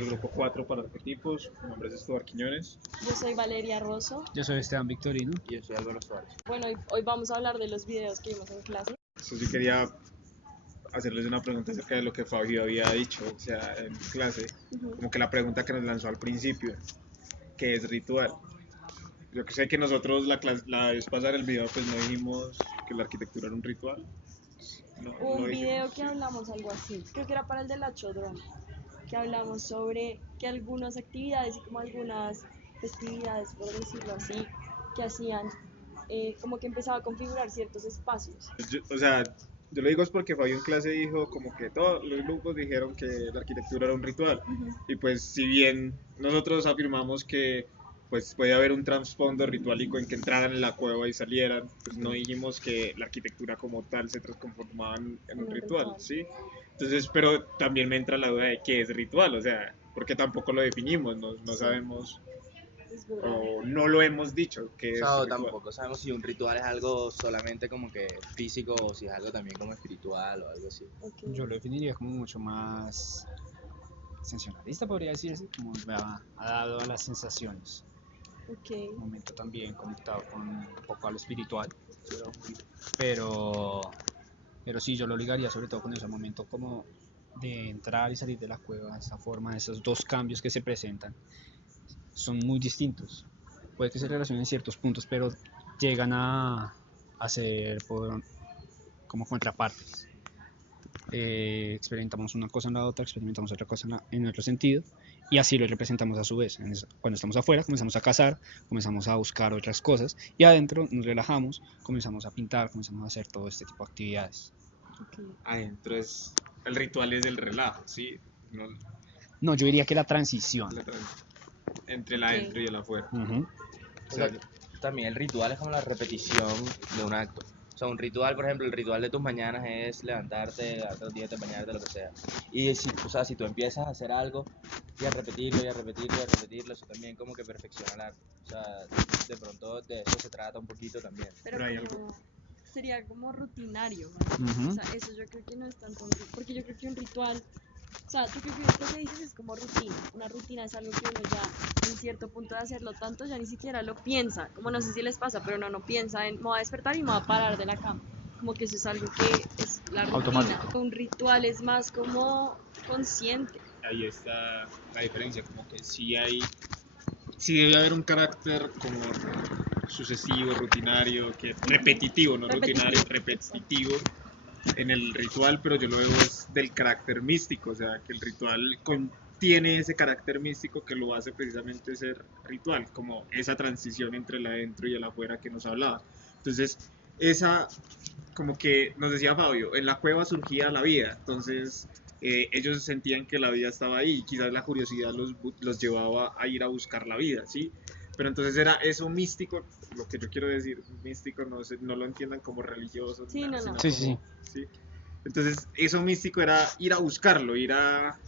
el grupo 4 para arquetipos. Mi nombre es Estuardo Quiñones. Yo soy Valeria Rosso. Yo soy Esteban Victorino. Y yo soy Álvaro Suárez. Bueno, hoy vamos a hablar de los videos que vimos en clase. Eso sí quería hacerles una pregunta acerca de lo que Fabio había dicho, o sea, en clase, como que la pregunta que nos lanzó al principio, ¿qué es ritual? Yo que sé que nosotros la vez pasada en el video pues no dijimos que la arquitectura era un ritual. Hubo un dijimos, video que sí. hablamos algo así, creo que era para el de la chodrona, que hablamos sobre que algunas actividades y como algunas festividades, por decirlo así, que hacían, como que empezaba a configurar ciertos espacios. Yo lo digo es porque Fabio en clase dijo como que todos los grupos dijeron que la arquitectura era un ritual. Y pues si bien nosotros afirmamos que pues puede haber un trasfondo ritualico en que entraran en la cueva y salieran, pues no dijimos que la arquitectura como tal se transformaba en un ritual, ¿sí? Entonces, pero también me entra la duda de qué es ritual, o sea, porque tampoco lo definimos, no sabemos o no lo hemos dicho que es O ritual. tampoco sabemos si un ritual es algo solamente como que físico o si es algo también como espiritual o algo así. Okay. Yo lo definiría como mucho más sensacionalista, podría decirse, como ha dado a las sensaciones. Okay. Un momento también conectado con un poco a lo espiritual, pero sí, yo lo ligaría sobre todo con ese momento como de entrar y salir de la cueva, esa forma, esos dos cambios que se presentan son muy distintos. Puede que se relacionen en ciertos puntos, pero llegan a ser como contrapartes. Experimentamos una cosa en la otra, experimentamos otra cosa en otro sentido, y así lo representamos a su vez. Cuando estamos afuera comenzamos a cazar, comenzamos a buscar otras cosas, y adentro nos relajamos, comenzamos a pintar, comenzamos a hacer todo este tipo de actividades. Okay. Adentro el ritual es el relajo, ¿sí? No, yo diría que la transición. Entre el adentro y el afuera. O sea, también el ritual es como la repetición de un acto. O sea, un ritual, por ejemplo, el ritual de tus mañanas es levantarte, darte los días, bañarte, lo que sea. Y si tú empiezas a hacer algo y a repetirlo, y a repetirlo, y a repetirlo, eso también como que perfecciona el arte. O sea, de pronto de eso se trata un poquito también. Pero hay como, sería como rutinario, ¿no? O sea, eso yo creo que no es tanto un ritual, porque yo creo que un ritual, o sea, yo creo que lo que dices es como rutina. Una rutina es algo que uno ya en cierto punto de hacerlo tanto ya ni siquiera lo piensa, como no sé si les pasa, pero uno no piensa en me voy a despertar y me voy a parar de la cama, como que eso es algo que es la rutina. Automático. Un ritual es más como consciente. Ahí está la diferencia, como que sí debe haber un carácter como sucesivo, rutinario, que repetitivo, no rutinario, repetitivo en el ritual, pero yo lo veo es del carácter místico, o sea, que el ritual contiene ese carácter místico que lo hace precisamente ser ritual, como esa transición entre el adentro y el afuera que nos hablaba. Entonces, esa, como que nos decía Fabio, en la cueva surgía la vida, entonces ellos sentían que la vida estaba ahí y quizás la curiosidad los llevaba a ir a buscar la vida, ¿sí? Pero entonces era eso místico, lo que yo quiero decir, místico, no lo entiendan como religioso. Sí, no. Sí. Entonces eso místico era ir a buscarlo, ir a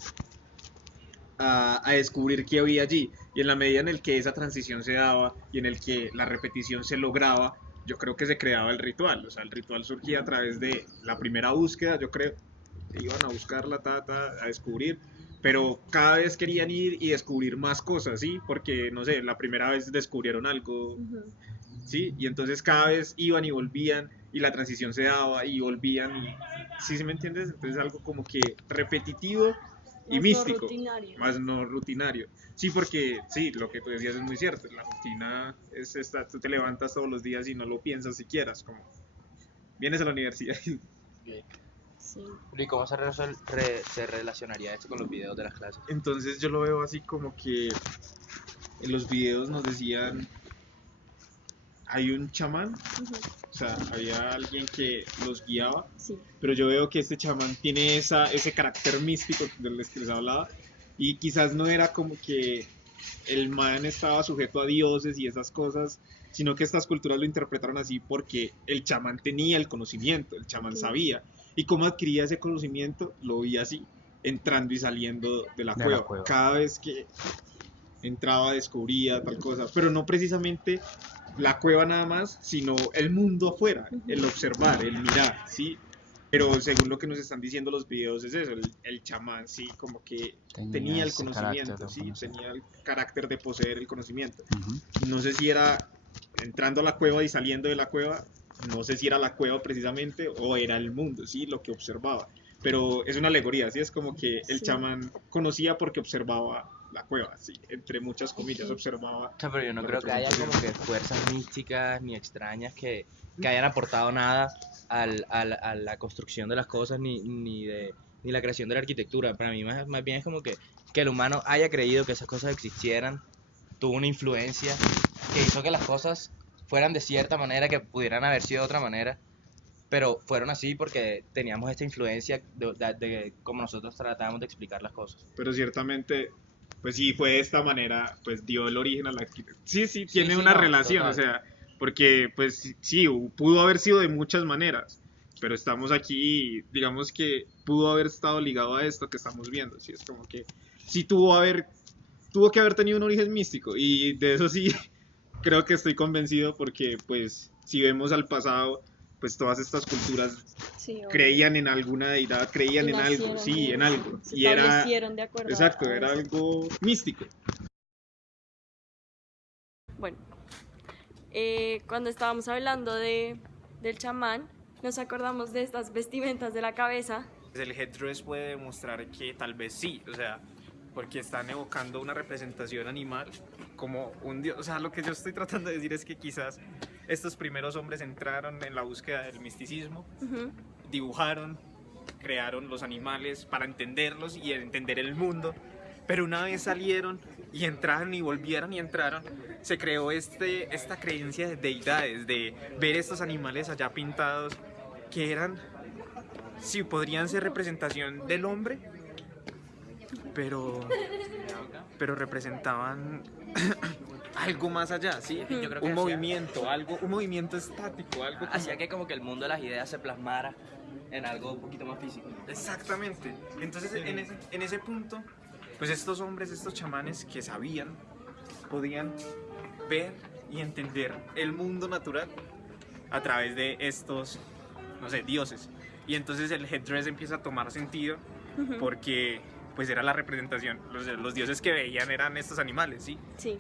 descubrir qué había allí. Y en la medida en el que esa transición se daba y en el que la repetición se lograba, yo creo que se creaba el ritual. O sea, el ritual surgía a través de la primera búsqueda, yo creo, iban a buscarla, a descubrir, pero cada vez querían ir y descubrir más cosas, ¿sí? Porque, no sé, la primera vez descubrieron algo, ¿sí? Y entonces cada vez iban y volvían y la transición se daba y volvían y, ¿sí me entiendes? Entonces algo como que repetitivo y Más místico, no rutinario. más no rutinario. Sí, porque sí, lo que tú decías es muy cierto, la rutina es esta, tú te levantas todos los días y no lo piensas siquiera, es como, vienes a la universidad y... Sí. ¿Y cómo se relacionaría esto con los videos de las clases? Entonces yo lo veo así como que en los videos nos decían, hay un chamán, o sea, había alguien que los guiaba, Sí. pero yo veo que este chamán tiene ese carácter místico del que les hablaba, y quizás no era como que el man estaba sujeto a dioses y esas cosas, sino que estas culturas lo interpretaron así porque el chamán tenía el conocimiento, el chamán sabía, y cómo adquiría ese conocimiento, lo vi así, entrando y saliendo de la cueva. Cada vez que entraba descubría tal cosa, pero no precisamente la cueva nada más, sino el mundo afuera, el observar, el mirar, ¿sí? Pero según lo que nos están diciendo los videos es eso, el chamán sí como que tenía el ese conocimiento, carácter de sí, conocer. tenía el carácter de poseer el conocimiento. Ujú. No sé si era entrando a la cueva y saliendo de la cueva, no sé si era la cueva precisamente o era el mundo, sí, lo que observaba. Pero es una alegoría, sí, es como que el Sí. chamán conocía porque observaba la cueva, sí, entre muchas comillas, Ok. observaba. O sea, pero yo no la creo que haya como que fuerzas místicas ni extrañas que hayan aportado nada a la construcción de las cosas ni la creación de la arquitectura. Para mí más bien es como que el humano haya creído que esas cosas existieran, tuvo una influencia que hizo que las cosas fueran de cierta manera, que pudieran haber sido de otra manera, pero fueron así porque teníamos esta influencia de cómo nosotros tratábamos de explicar las cosas. Pero ciertamente, pues sí, fue de esta manera, pues dio el origen a la arquitectura. Sí, tiene sí, una no, relación, total. o sea, porque pues sí, pudo haber sido de muchas maneras, pero estamos aquí, digamos que pudo haber estado ligado a esto que estamos viendo, sí, es como que sí tuvo que haber tenido un origen místico, y de eso sí, creo que estoy convencido porque pues si vemos al pasado, pues todas estas culturas Sí, obvio. creían en alguna deidad, creían Y en algo, nacieron sí, de- en algo. se Y era, establecieron de acuerdo exacto, a era eso. algo místico. Bueno, cuando estábamos hablando del chamán, nos acordamos de estas vestimentas de la cabeza. El headdress puede demostrar que tal vez sí, o sea, porque están evocando una representación animal como un dios. O sea, lo que yo estoy tratando de decir es que quizás estos primeros hombres entraron en la búsqueda del misticismo, Ujú. dibujaron, crearon los animales para entenderlos y entender el mundo, pero una vez salieron y entraron y volvieron y entraron, se creó esta creencia de deidades, de ver estos animales allá pintados que eran, sí, podrían ser representación del hombre, pero representaban algo más allá, ¿sí? Yo creo que Un hacía- movimiento, un movimiento estático, algo como- hacía que como que el mundo de las ideas se plasmara en algo un poquito más físico. Exactamente. Entonces, en ese punto, pues estos hombres, estos chamanes que sabían, podían ver y entender el mundo natural a través de estos, no sé, dioses. Y entonces el headdress empieza a tomar sentido porque pues era la representación. Los dioses que veían eran estos animales, ¿sí? Sí,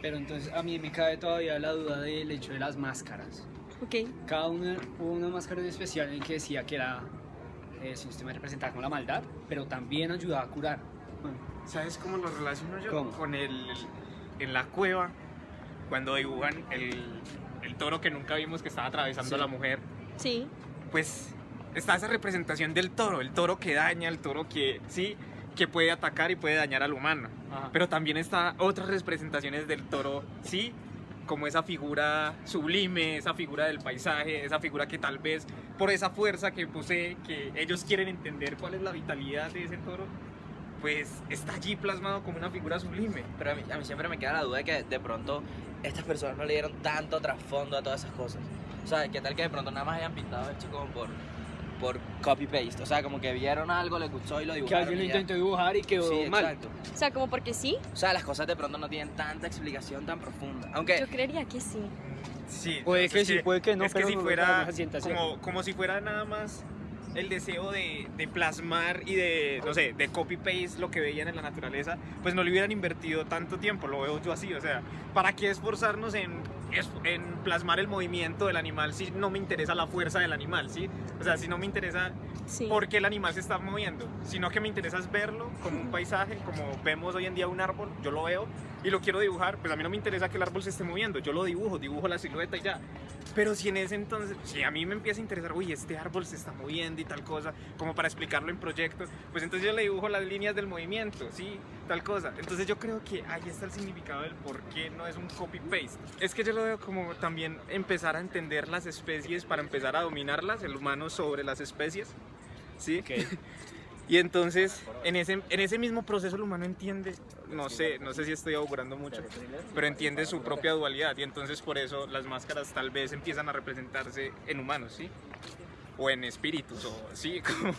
Pero entonces a mí me cabe todavía la duda del hecho de las máscaras. ok. Cada una, hubo una máscara en especial en que decía que era, si usted me representaba con la maldad, pero también ayudaba a curar. ¿Sabes cómo lo relaciono yo? ¿Cómo? Con en la cueva, cuando dibujan el toro que nunca vimos que estaba atravesando a la mujer, Sí, pues está esa representación del toro, el toro que daña, el toro que, sí, que puede atacar y puede dañar al humano. Ajá. Pero también está otras representaciones del toro, sí, como esa figura sublime, esa figura del paisaje, esa figura que tal vez por esa fuerza que posee, que ellos quieren entender cuál es la vitalidad de ese toro, pues está allí plasmado como una figura sublime. Pero a mí siempre me queda la duda de que de pronto estas personas no le dieron tanto trasfondo a todas esas cosas. O sea, ¿qué tal que de pronto nada más hayan pintado esto como por copy-paste? O sea, como que vieron algo, les gustó y lo Que dibujaron. alguien lo y ya. intentó dibujar y quedó Sí, mal. exacto. o sea, como porque sí, O sea, las cosas de pronto no tienen tanta explicación tan profunda. Aunque, yo creería que sí. Sí, Puede es que sí, puede que no, es que pero si no lo fuera sabemos a ciencia como si fuera nada más el deseo de plasmar y de, no sé, de copy-paste lo que veían en la naturaleza, pues no le hubieran invertido tanto tiempo, lo veo yo así, o sea, ¿para qué esforzarnos en plasmar el movimiento del animal si no me interesa la fuerza del animal, ¿sí? O sea, si no me interesa Sí. por qué el animal se está moviendo, sino que me interesa es verlo como un paisaje, como vemos hoy en día un árbol, yo lo veo y lo quiero dibujar, pues a mí no me interesa que el árbol se esté moviendo, yo lo dibujo la silueta y ya. Pero si en ese entonces, si a mí me empieza a interesar, uy, este árbol se está moviendo y tal cosa, como para explicarlo en proyecto, pues entonces yo le dibujo las líneas del movimiento, sí, tal cosa. Entonces yo creo que ahí está el significado del por qué no es un copy-paste. Es que yo lo veo como también empezar a entender las especies para empezar a dominarlas, el humano sobre las especies, ¿sí? Ok. Y entonces, en ese mismo proceso el humano entiende, no sé si estoy augurando mucho, pero entiende su propia dualidad y entonces por eso las máscaras tal vez empiezan a representarse en humanos, ¿sí? O en espíritus, o sí, como...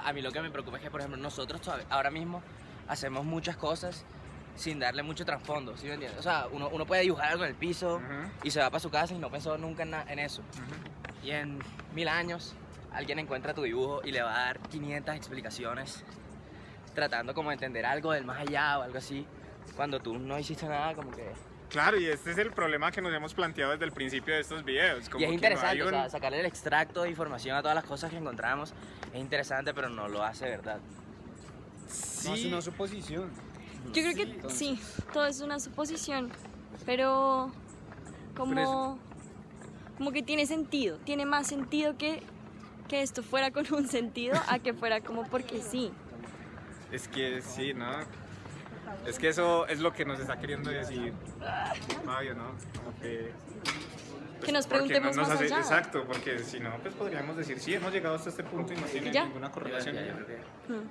a mí lo que me preocupa es que, por ejemplo, nosotros ahora mismo hacemos muchas cosas sin darle mucho trasfondo, ¿sí me entiendes? O sea, uno puede dibujar algo en el piso Ujú. y se va para su casa y no pensó nunca en eso. Y en 1000 años alguien encuentra tu dibujo y le va a dar 500 explicaciones tratando como de entender algo del más allá o algo así, cuando tú no hiciste nada, como que... Claro, y este es el problema que nos hemos planteado desde el principio de estos videos. Como Y es que interesante, no hay o sea, sacarle el extracto de información a todas las cosas que encontramos es interesante, pero no lo hace verdad. No es una suposición. Yo creo que sí, todo es una suposición, pero como que tiene sentido, tiene más sentido que esto fuera con un sentido a que fuera como porque sí. Es que sí, ¿no? Es que eso es lo que nos está queriendo decir Fabio, ¿no? Como Que nos porque preguntemos más allá. Exacto, porque si no, pues podríamos decir, sí, hemos llegado hasta este punto y no tiene ¿Ya? ninguna correlación. Ya, creo que- Mm.